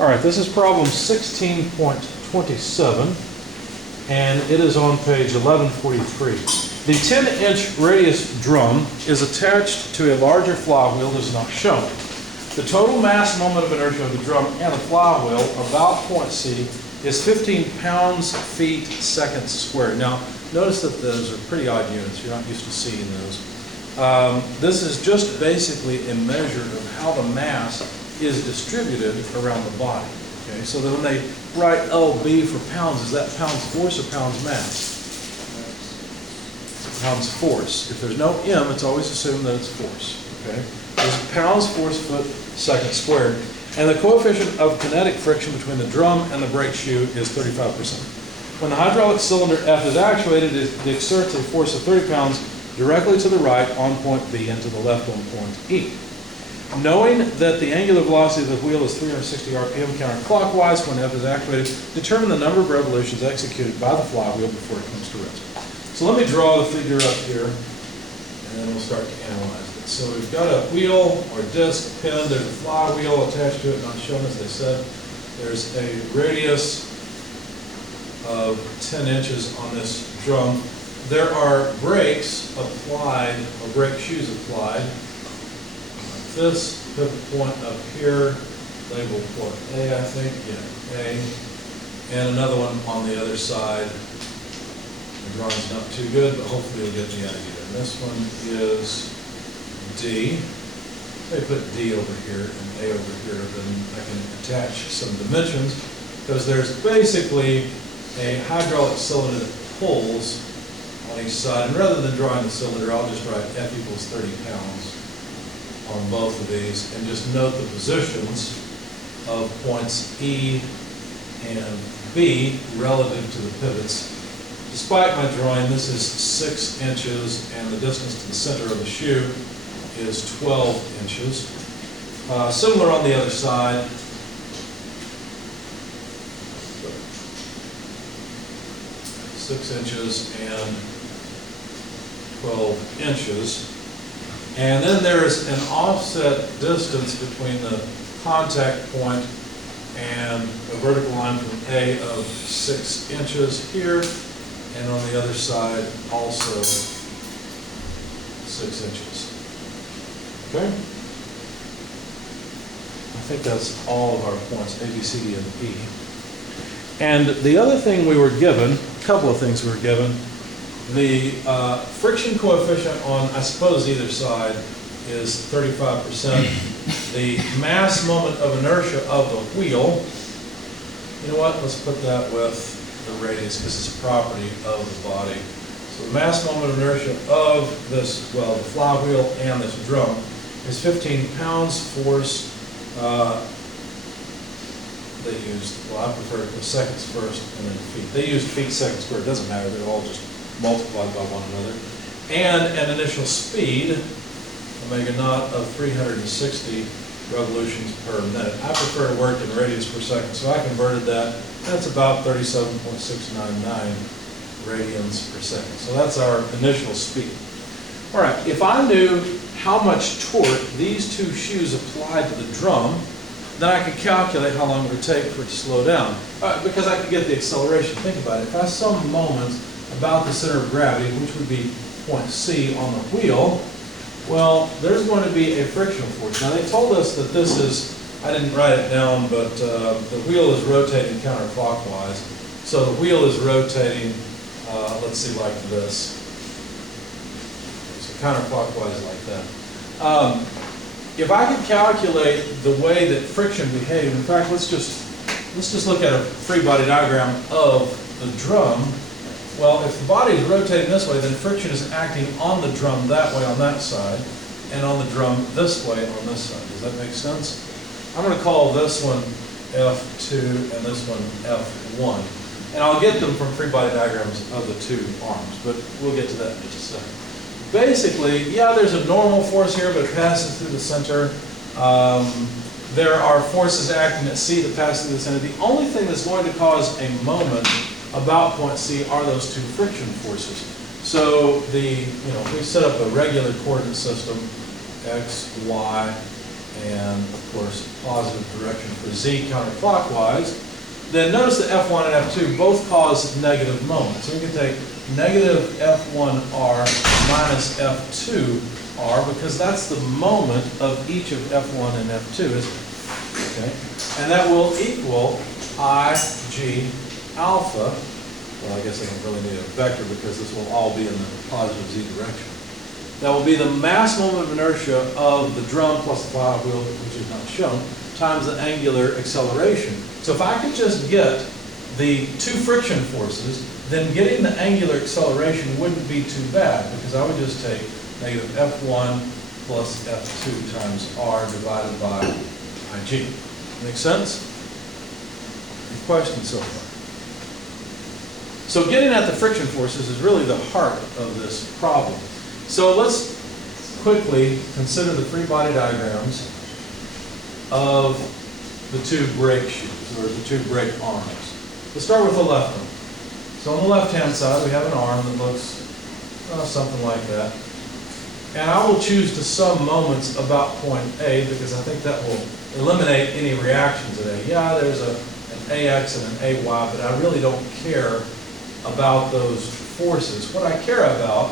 All right, this is problem 16.27, and it is on page 1143. The 10-inch radius drum is attached to a larger flywheel that is not shown. The total mass moment of inertia of the drum and the flywheel about point C is 15 pounds-feet seconds squared. Now, notice that those are pretty odd units. You're not used to seeing those. This is just basically a measure of how the mass is distributed around the body. Okay, so that when they write LB for pounds, is that pounds force or pounds mass? Pounds force. If there's no M, it's always assumed that it's force. Okay, this is pounds force foot second squared, and the coefficient of kinetic friction between the drum and the brake shoe is 35%. When the hydraulic cylinder F is actuated, it exerts a force of 30 pounds directly to the right on point B and to the left on point E. Knowing that the angular velocity of the wheel is 360 RPM counterclockwise when F is actuated, determine the number of revolutions executed by the flywheel before it comes to rest. So let me draw the figure up here, and then we'll start to analyze it. So we've got a wheel or disc pinned, there's a flywheel attached to it, not shown as they said. There's a radius of 10 inches on this drum. There are brakes applied, or brake shoes applied. This pivot point up here, labeled what, A, I think, yeah, A, and another one on the other side. The drawing's not too good, but hopefully you'll get the idea. And this one is D. Let me put D over here and A over here, then I can attach some dimensions, because there's basically a hydraulic cylinder that pulls on each side. And rather than drawing the cylinder, I'll just write F equals 30 pounds. On both of these, and just note the positions of points E and B relative to the pivots. Despite my drawing, this is 6 inches, and the distance to the center of the shoe is 12 inches. Similar on the other side. Six inches and 12 inches. And then there's an offset distance between the contact point and a vertical line from A of 6 inches here, and on the other side also 6 inches. Okay? I think that's all of our points, A, B, C, D, and E. And the other thing we were given, a couple of things we were given, the friction coefficient on, I suppose, either side is 35%. The mass moment of inertia of the wheel, you know what, let's put that with the radius because it's a property of the body. So the mass moment of inertia of this, well, the flywheel and this drum is 15 pounds force. They used, well, I prefer to put seconds first and then feet. They used feet seconds squared, it doesn't matter, they're all just multiplied by one another, and an initial speed, omega naught, of 360 revolutions per minute. I prefer to work in radians per second, so I converted that. That's about 37.699 radians per second. So that's our initial speed. All right, if I knew how much torque these two shoes applied to the drum, then I could calculate how long it would take for it to slow down. Because I could get the acceleration. Think about it. If I have some moment about the center of gravity, which would be point C on the wheel, well, there's going to be a frictional force. Now, they told us that this is, I didn't write it down, but the wheel is rotating counterclockwise. So the wheel is rotating, let's see, like this. So counterclockwise like that. If I could calculate the way that friction behaves, in fact, let's just look at a free body diagram of the drum. Well, if the body is rotating this way, then friction is acting on the drum that way on that side, and on the drum this way on this side. Does that make sense? I'm going to call this one F2 and this one F1. And I'll get them from free body diagrams of the two arms, but we'll get to that in just a second. Basically, yeah, there's a normal force here, but it passes through the center. There are forces acting at C that pass through the center. The only thing that's going to cause a moment about point C are those two friction forces. So we set up a regular coordinate system, X, Y, and of course, positive direction for z counterclockwise, then notice that F1 and F2 both cause negative moments. So we can take negative F1R minus F2R because that's the moment of each of F1 and F2, isn't it? Okay? And that will equal IG alpha. Well, I guess I don't really need a vector because this will all be in the positive z direction. That will be the mass moment of inertia of the drum plus the flywheel, which is not shown, times the angular acceleration. So if I could just get the two friction forces, then getting the angular acceleration wouldn't be too bad because I would just take negative F1 plus F2 times R divided by IG. Make sense? Any questions so far? So getting at the friction forces is really the heart of this problem. So let's quickly consider the free body diagrams of the two brake shoes, or the two brake arms. Let's start with the left one. So on the left-hand side, we have an arm that looks something like that. And I will choose to sum moments about point A because I think that will eliminate any reactions at A. Yeah, there's an AX and an AY, but I really don't care about those forces. What I care about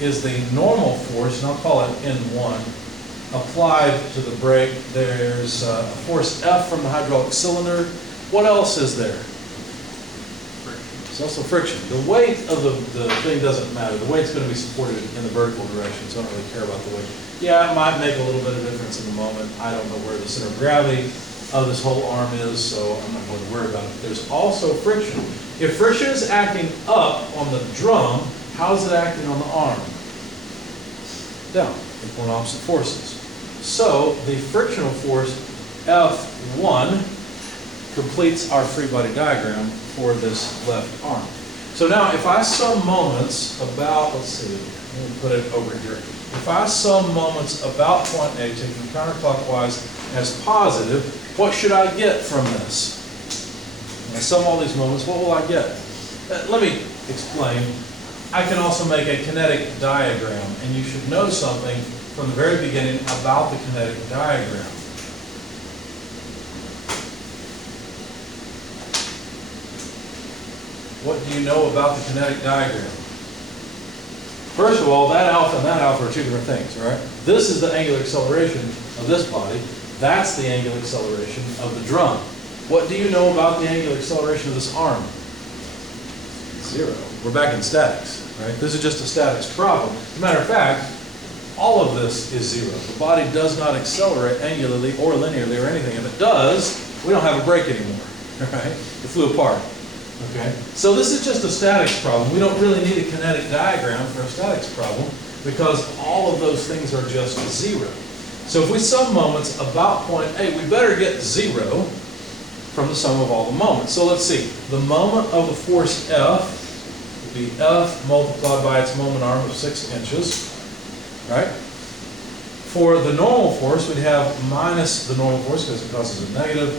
is the normal force, and I'll call it N1, applied to the brake. There's a force F from the hydraulic cylinder. What else is there? It's also friction. The weight of the thing doesn't matter. The weight's going to be supported in the vertical direction, so I don't really care about the weight. Yeah, it might make a little bit of difference in the moment. I don't know where the center of gravity of this whole arm is, so I'm not going to worry about it. There's also friction. If friction is acting up on the drum, how is it acting on the arm? Down, equal and opposite forces. So the frictional force F1 completes our free body diagram for this left arm. So now if I sum moments about, let's see, let me put it over here. If I sum moments about point A, taking counterclockwise as positive, what should I get from this? When I sum all these moments, what will I get? Let me explain. I can also make a kinetic diagram, and you should know something from the very beginning about the kinetic diagram. What do you know about the kinetic diagram? First of all, that alpha and that alpha are two different things, right? This is the angular acceleration of this body. That's the angular acceleration of the drum. What do you know about the angular acceleration of this arm? Zero. We're back in statics, right? This is just a statics problem. As a matter of fact, all of this is zero. The body does not accelerate angularly or linearly or anything. If it does, we don't have a brake anymore, right? It flew apart, okay? So this is just a statics problem. We don't really need a kinetic diagram for a statics problem because all of those things are just zero. So if we sum moments about point A, we better get zero from the sum of all the moments. So let's see. The moment of the force F would be F multiplied by its moment arm of 6 inches, right? For the normal force, we'd have minus the normal force because it causes a negative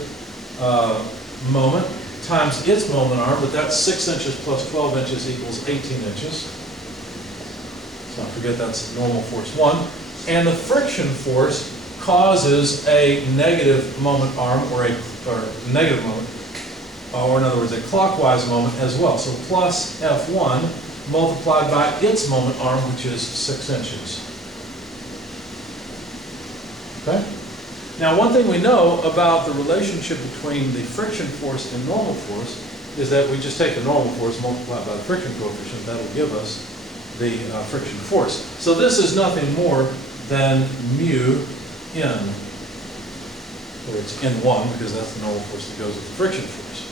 moment times its moment arm, but that's 6 inches plus 12 inches equals 18 inches. So don't forget that's normal force 1. And the friction force causes a negative moment arm or negative moment, or in other words, a clockwise moment as well. So plus F1 multiplied by its moment arm, which is 6 inches. Okay? Now, one thing we know about the relationship between the friction force and normal force is that we just take the normal force multiplied by the friction coefficient. That will give us the friction force. So this is nothing more than mu n, where it's N1 because that's the normal force that goes with the friction force.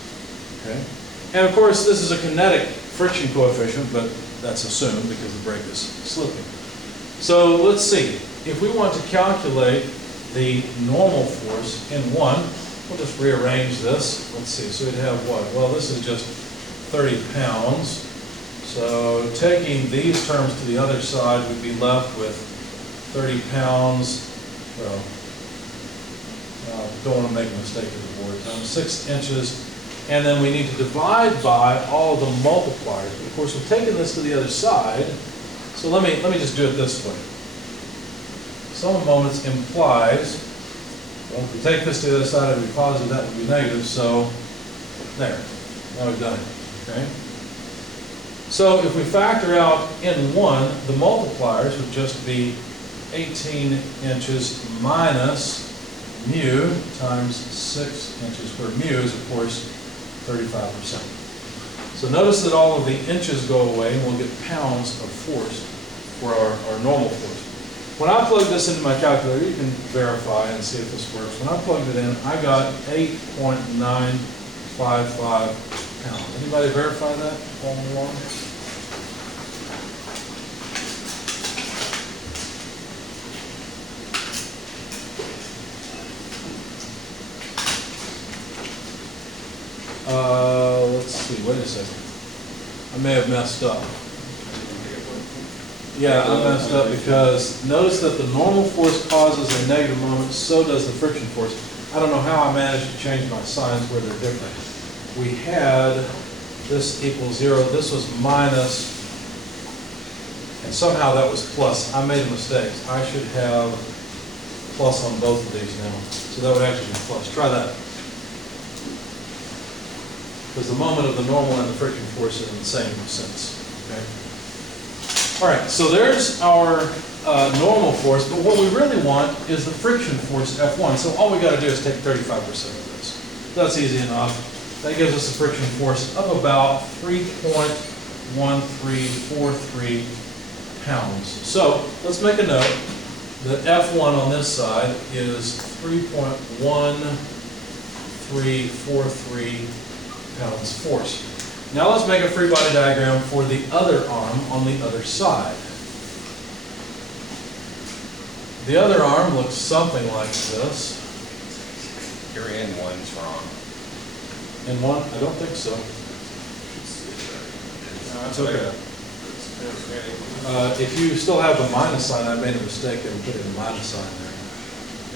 Okay? And of course, this is a kinetic friction coefficient, but that's assumed because the brake is slipping. So let's see. If we want to calculate the normal force N1, we'll just rearrange this. Let's see. So we'd have what? Well, this is just 30 pounds. So taking these terms to the other side, we'd be left with 30 pounds. Well, don't want to make a mistake with the board. 6 inches. And then we need to divide by all the multipliers. Of course, we've taken this to the other side. So let me just do it this way. Sum of moments implies Well, if we take this to the other side, it would be positive, that would be negative, so there. Now we've done it, okay? So if we factor out N1, the multipliers would just be 18 inches minus mu times 6 inches, where mu is, of course, 35%. So notice that all of the inches go away, and we'll get pounds of force for our normal force. When I plug this into my calculator, you can verify and see if this works. When I plugged it in, I got 8.955 pounds. Anybody verify that? Follow along? Let's see, wait a second. I may have messed up. Yeah, I messed up because notice that the normal force causes a negative moment, so does the friction force. I don't know how I managed to change my signs where they're different. We had this equals 0, this was minus, and somehow that was plus. I made a mistake. I should have plus on both of these now. So that would actually be plus. Try that. Because the moment of the normal and the friction force is in the same sense. Okay? All right, so there's our normal force, but what we really want is the friction force F1. So all we got to do is take 35% of this. That's easy enough. That gives us a friction force of about 3.1343 pounds. So let's make a note that F1 on this side is 3.1343 pounds force. Now let's make a free body diagram for the other arm on the other side. The other arm looks something like this. Your N1's wrong. N1? I don't think so. No, It's okay. If you still have the minus sign, I made a mistake and put in a minus sign there.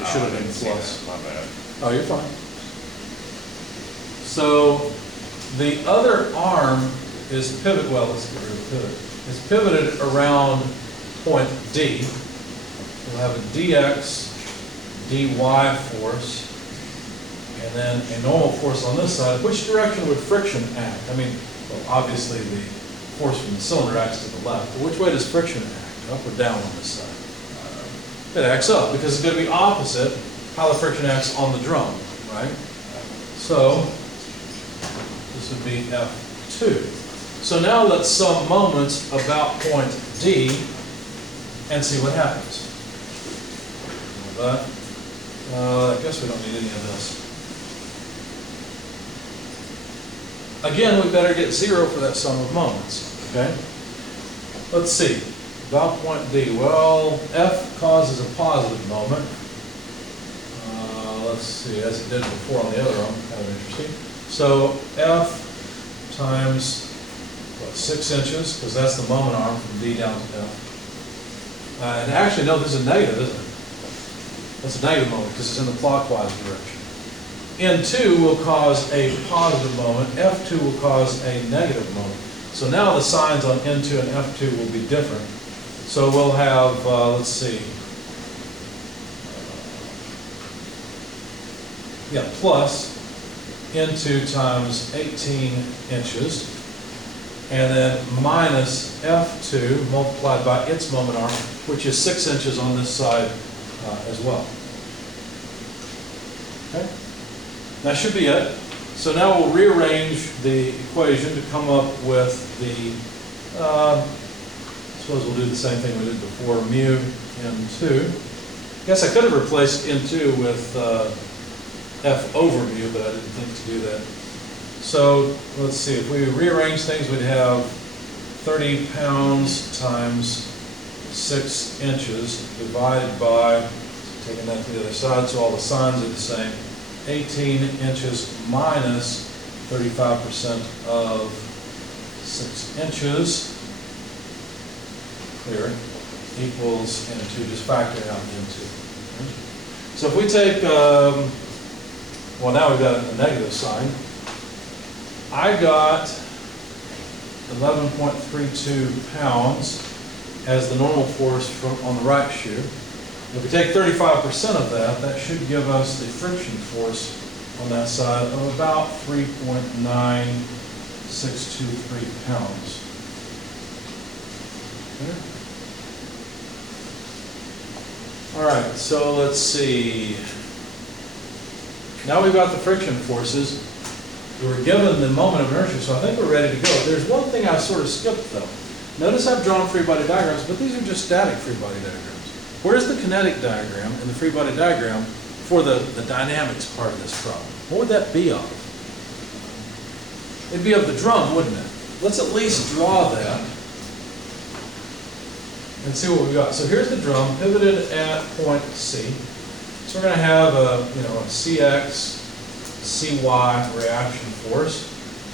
It should have been plus. My bad. Oh, you're fine. So the other arm is pivot, well, let's get rid of pivot. It's pivoted around point D. We'll have a dx, dy force, and then a normal force on this side. Which direction would friction act? I mean, well, obviously the force from the cylinder acts to the left, but which way does friction act? Up or down on this side? It acts up, because it's going to be opposite how the friction acts on the drum, right? So this would be F2. So now let's sum moments about point D and see what happens. But I guess we don't need any of this. Again, we better get 0 for that sum of moments, okay? Let's see, about point D. Well, F causes a positive moment. Let's see, as it did before on the other arm, kind of interesting. So F times, what, 6 inches, because that's the moment arm from D down to F. And actually, no, this is a negative, isn't it? That's a negative moment, because it's in the clockwise direction. N2 will cause a positive moment, F2 will cause a negative moment. So now the signs on N2 and F2 will be different. So we'll have, let's see, plus N2 times 18 inches, and then minus F2 multiplied by its moment arm, which is 6 inches on this side as well. Okay? That should be it. So now we'll rearrange the equation to come up with the, I suppose we'll do the same thing we did before, mu N2. I guess I could have replaced N2 with F over mu, but I didn't think to do that. So let's see, if we rearrange things, we'd have 30 pounds times 6 inches divided by, taking that to the other side, so all the signs are the same, 18 inches minus 35% of 6 inches, clear, equals N2, just factor out N2. So if we take, well, now we've got a negative sign. I got 11.32 pounds as the normal force on the right shoe. If we take 35% of that, that should give us the friction force on that side of about 3.9623 pounds. Okay. All right, so let's see. Now we've got the friction forces. We were given the moment of inertia, so I think we're ready to go. There's one thing I sort of skipped though. Notice I've drawn free body diagrams, but these are just static free body diagrams. Where's the kinetic diagram and the free body diagram for the dynamics part of this problem? What would that be of? It'd be of the drum, wouldn't it? Let's at least draw that and see what we got. So here's the drum pivoted at point C. So we're going to have a CX, CY reaction force.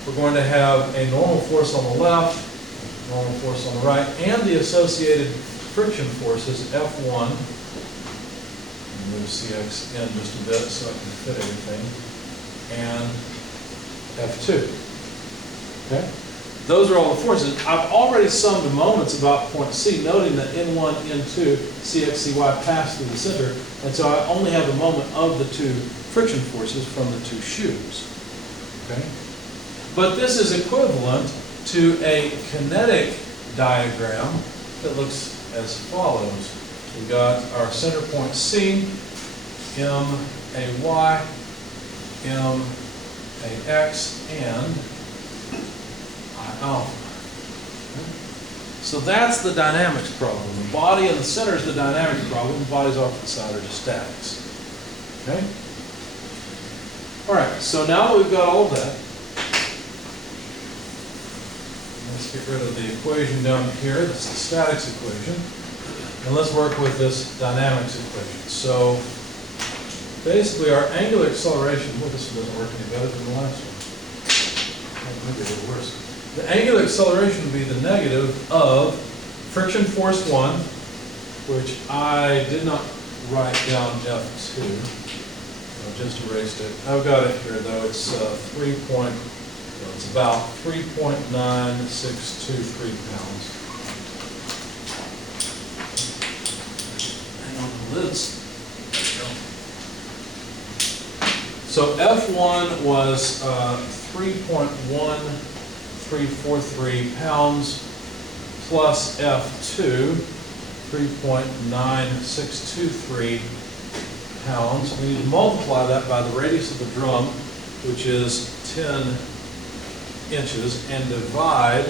We're going to have a normal force on the left, normal force on the right, and the associated friction forces F1. Move CX in just a bit so I can fit everything. And F2. Okay? Those are all the forces. I've already summed the moments about point C, noting that N1, N2, CX, CY pass through the center, and so I only have a moment of the two friction forces from the two shoes. Okay? But this is equivalent to a kinetic diagram that looks as follows. We've got our center point C, M, A, Y, M, A, X, and I alpha. So that's the dynamics problem. The body in the center is the dynamics problem. The bodies off to the side are just statics. Okay? All right, so now that we've got all of that, let's get rid of the equation down here. This is the statics equation. And let's work with this dynamics equation. So basically our angular acceleration, well, this one doesn't work any better than the last one. Maybe a little worse. The angular acceleration would be the negative of friction force 1, which I did not write down F2. I just erased it. I've got it here though. It's it's about 3.9623 pounds. And on the lids, there we go. So F1 was 3.1343 pounds plus F2, 3.9623 pounds. We need to multiply that by the radius of the drum, which is 10 inches, and divide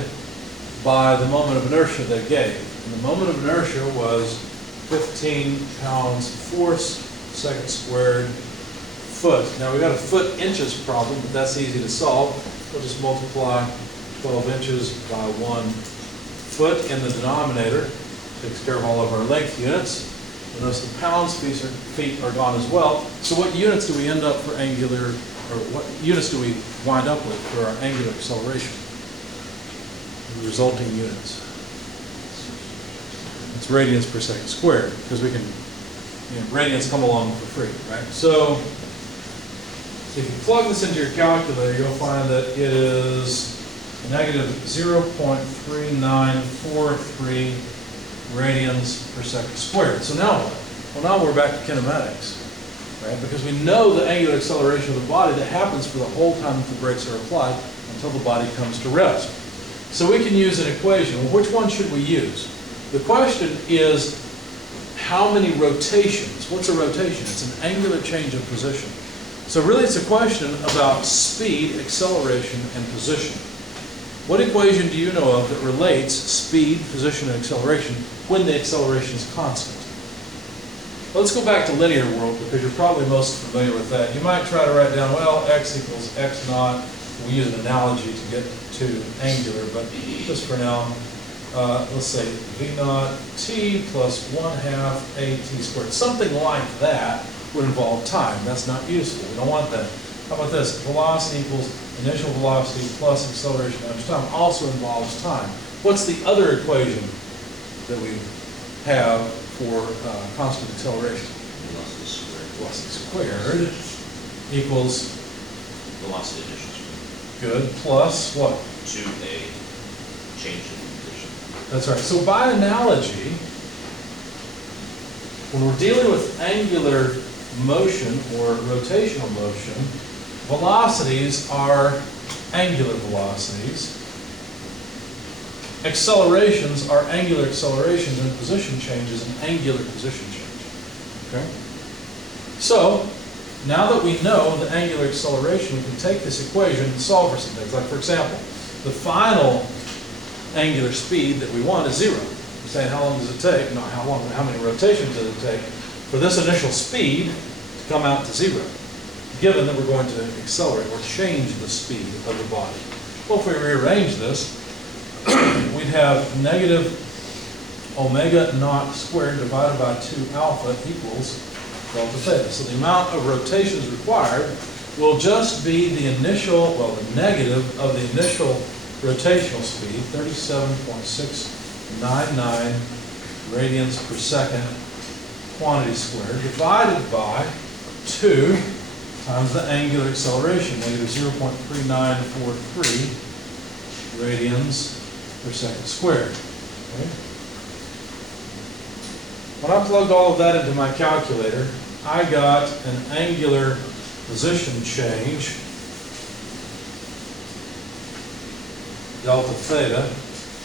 by the moment of inertia they gave. And the moment of inertia was 15 pounds force, second squared, foot. Now we've got a foot inches problem, but that's easy to solve. We'll just multiply 12 inches by 1 foot in the denominator. Takes care of all of our length units. And notice the pounds, feet are gone as well. So what units do we end up for angular, or what units do we wind up with for our angular acceleration? The resulting units. It's radians per second squared, because we can, radians come along for free, right? So if you plug this into your calculator, you'll find that it is negative 0.3943 radians per second squared. So now what? Well, now we're back to kinematics, right? Because we know the angular acceleration of the body that happens for the whole time that the brakes are applied until the body comes to rest. So we can use an equation. Well, which one should we use? The question is, how many rotations? What's a rotation? It's an angular change of position. So really it's a question about speed, acceleration, and position. What equation do you know of that relates speed, position, and acceleration when the acceleration is constant? Well, let's go back to linear world because you're probably most familiar with that. You might try to write down, well, x equals x naught. We use an analogy to get to angular, but just for now, let's say v naught t plus 1/2 at squared. Something like that would involve time. That's not useful. We don't want that. How about this? Velocity equals initial velocity plus acceleration times time also involves time. What's the other equation that we have for constant acceleration? Velocity squared. Velocity squared equals Velocity initial speed. good plus what? 2a change in position. That's right. So by analogy, when we're dealing with angular motion or rotational motion, velocities are angular velocities. Accelerations are angular accelerations, and position changes an angular position change. Okay? So, now that we know the angular acceleration, we can take this equation and solve for some things. Like, for example, the final angular speed that we want is 0. We're saying how long does it take, not how long, how many rotations does it take for this initial speed to come out to 0, given that we're going to accelerate or change the speed of the body. Well, if we rearrange this, we'd have negative omega naught squared divided by 2 alpha equals delta theta. So the amount of rotations required will just be the initial, well, the negative of the initial rotational speed, 37.699 radians per second quantity squared, divided by 2 times the angular acceleration, negative 0.3943 radians per second squared. Okay? When I plugged all of that into my calculator, I got an angular position change, delta theta,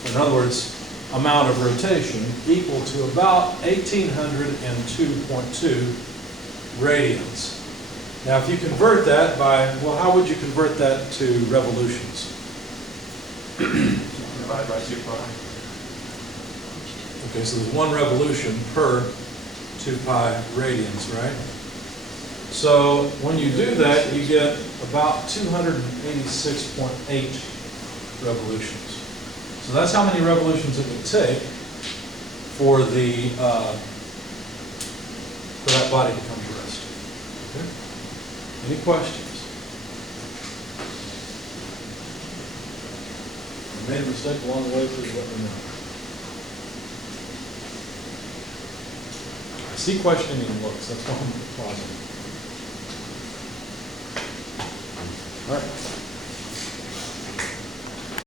in other words, amount of rotation, equal to about 1802.2 radians. Now, if you convert that by, well, how would you convert that to revolutions? Divided by 2 pi. Okay, so there's 1 revolution per 2 pi radians, right? So when you do that, you get about 286.8 revolutions. So that's how many revolutions it would take for the for that body to come to rest. Okay? Any questions? If you made a mistake along the way, please let me know. I see questioning looks. That's why I'm pausing. All right.